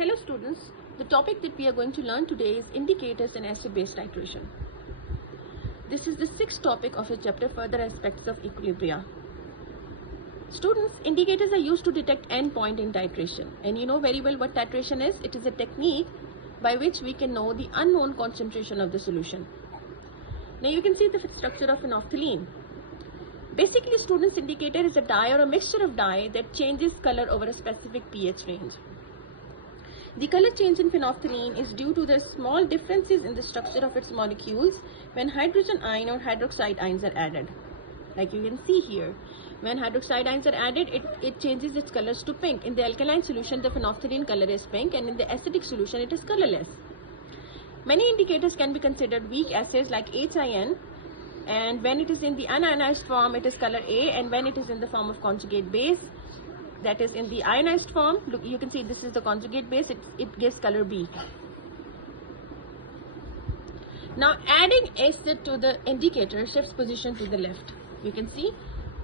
Hello students, the topic that we are going to learn today is indicators in acid-base titration. This is the sixth topic of a chapter, Further Aspects of Equilibria. Students, indicators are used to detect endpoint in titration, and you know very well what titration is. It is a technique by which we can know the unknown concentration of the solution. Now you can see the structure of phenolphthalein. Basically, students, indicator is a dye or a mixture of dye that changes color over a specific pH range. The color change in phenolphthalein is due to the small differences in the structure of its molecules when hydrogen ion or hydroxide ions are added. Like you can see here, when hydroxide ions are added, it changes its colors to pink. In the alkaline solution, the phenolphthalein color is pink, and in the acidic solution, it is colorless. Many indicators can be considered weak acids like HIN, and when it is in the unionized form, it is color A, and when it is in the form of conjugate base, that is in the ionized form, look, you can see this is the conjugate base, it gives color B. Now adding acid to the indicator shifts position to the left. You can see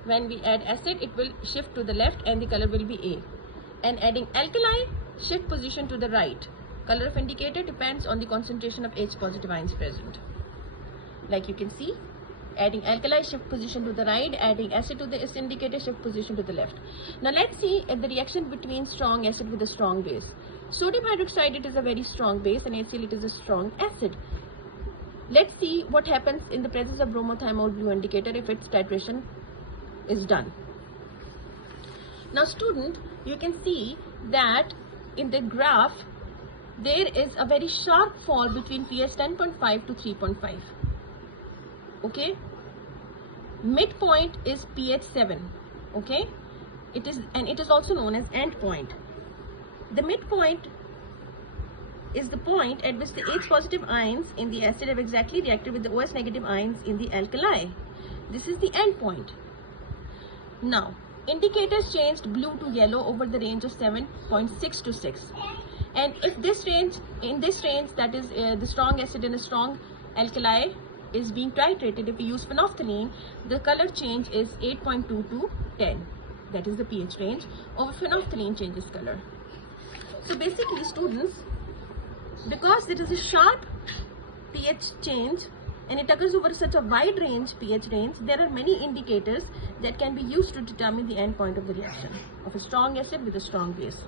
when we add acid, it will shift to the left and the color will be A. And adding alkali, shift position to the right. Color of indicator depends on the concentration of H positive ions present. Like you can see, adding alkali, shift position to the right, adding acid to this indicator, shift position to the left. Now let's see the reaction between strong acid with a strong base. Sodium hydroxide, it is a very strong base, and HCl, it is a strong acid. Let's see what happens in the presence of bromothymol blue indicator if its titration is done. Now student, you can see that in the graph there is a very sharp fall between pH 10.5 to 3.5. Okay, midpoint is pH 7. Okay, it is also known as end point. The midpoint is the point at which the H positive ions in the acid have exactly reacted with the OS negative ions in the alkali. This is the end point. Now indicators changed blue to yellow over the range of 7.6 to 6, and if this range, in this range, that is the strong acid and a strong alkali is being titrated, if we use phenolphthalein, the color change is 8.2 to 10. That is the pH range of phenolphthalein changes color. So basically students, because there is a sharp pH change and it occurs over such a wide range, pH range, there are many indicators that can be used to determine the end point of the reaction of a strong acid with a strong base.